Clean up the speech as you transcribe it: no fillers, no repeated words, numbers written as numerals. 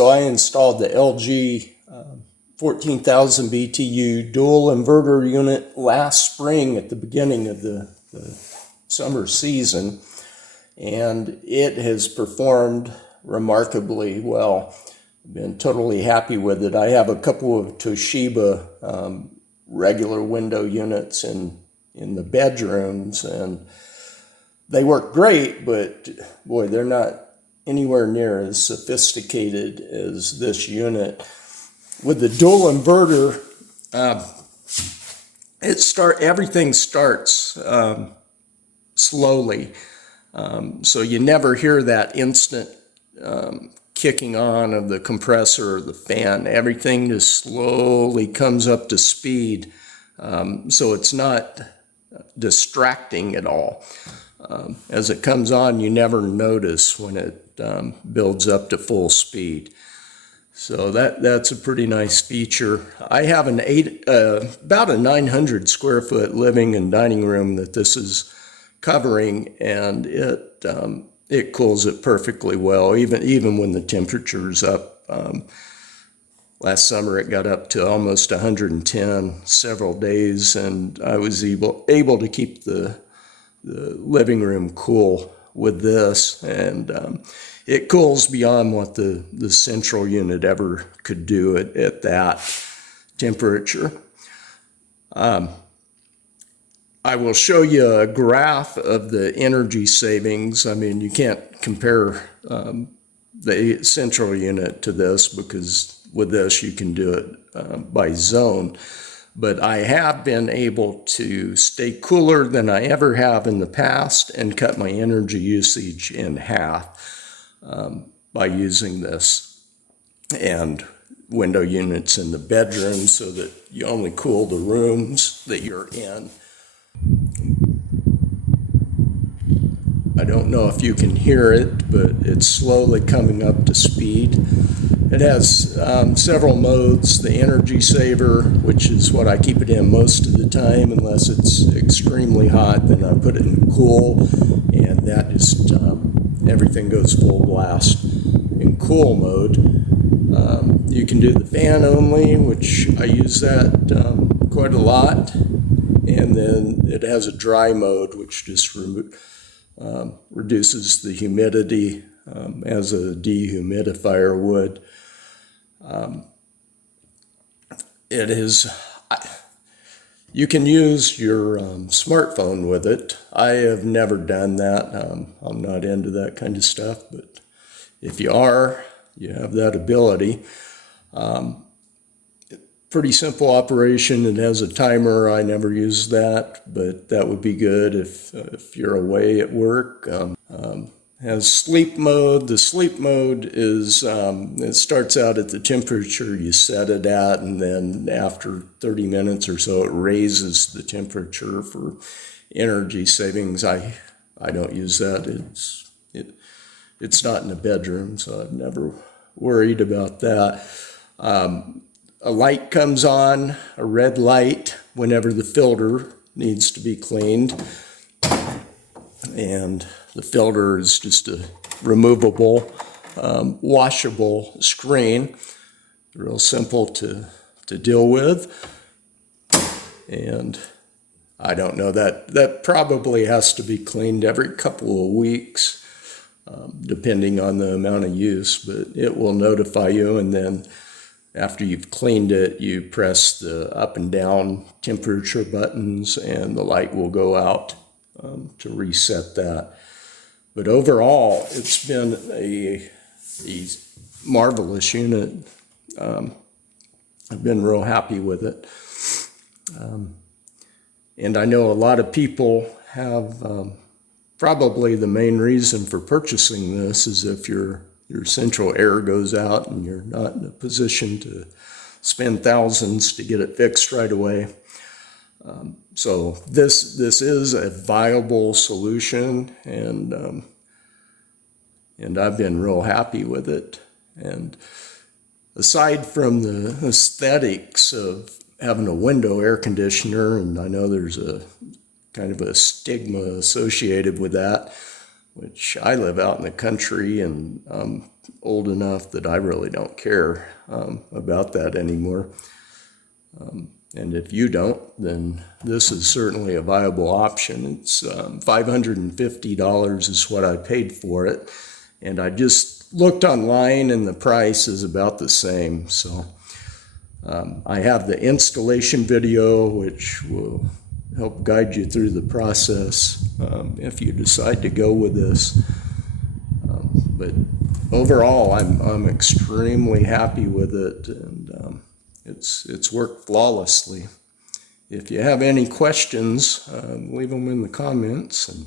So I installed the LG 14,000 BTU dual inverter unit last spring at the beginning of the summer season, and it has performed remarkably well. I've been totally happy with it. I have a couple of Toshiba regular window units in the bedrooms, and they work great, but boy, they're not anywhere near as sophisticated as this unit. With the dual inverter, everything starts slowly, so you never hear that instant kicking on of the compressor or the fan. Everything just slowly comes up to speed, so it's not distracting at all. As it comes on, you never notice when it builds up to full speed. So that's a pretty nice feature. I have about a 900 square foot living and dining room that this is covering, and it cools it perfectly well, even when the temperature's up. Last summer it got up to almost 110 several days, and I was able to keep the living room cool with this, and it cools beyond what the central unit ever could do at that temperature. I will show you a graph of the energy savings. I mean, you can't compare the central unit to this, because with this you can do it by zone. But I have been able to stay cooler than I ever have in the past and cut my energy usage in half by using this, and window units in the bedroom so that you only cool the rooms that you're in. I don't know if you can hear it, but it's slowly coming up to speed. It has several modes. The energy saver, which is what I keep it in most of the time, unless it's extremely hot, then I put it in cool, and that just everything goes full blast in cool mode. You can do the fan only, which I use that quite a lot, and then it has a dry mode, which just reduces the humidity as a dehumidifier would. You can use your smartphone with it. I have never done that. I'm not into that kind of stuff, but if you are, you have that ability. Pretty simple operation. It has a timer. I never use that, but that would be good if you're away at work. Has sleep mode. The sleep mode is, it starts out at the temperature you set it at, and then after 30 minutes or so, it raises the temperature for energy savings. I don't use that. It's not in the bedroom, so I've never worried about that. A light comes on, a red light, whenever the filter needs to be cleaned. And the filter is just a removable, washable screen. Real simple to deal with. And I don't know, that probably has to be cleaned every couple of weeks, depending on the amount of use, but it will notify you, and then after you've cleaned it, you press the up and down temperature buttons, and the light will go out to reset that. But overall, it's been a marvelous unit. I've been real happy with it. And I know a lot of people have, probably the main reason for purchasing this is if your central air goes out and you're not in a position to spend thousands to get it fixed right away. So this is a viable solution, and I've been real happy with it. And aside from the aesthetics of having a window air conditioner, and I know there's a kind of a stigma associated with that, which I live out in the country and I'm old enough that I really don't care about that anymore. And if you don't, then this is certainly a viable option. It's $550 is what I paid for it. And I just looked online and the price is about the same. So I have the installation video, which will help guide you through the process if you decide to go with this. But overall, I'm extremely happy with it, and it's worked flawlessly. If you have any questions, leave them in the comments, and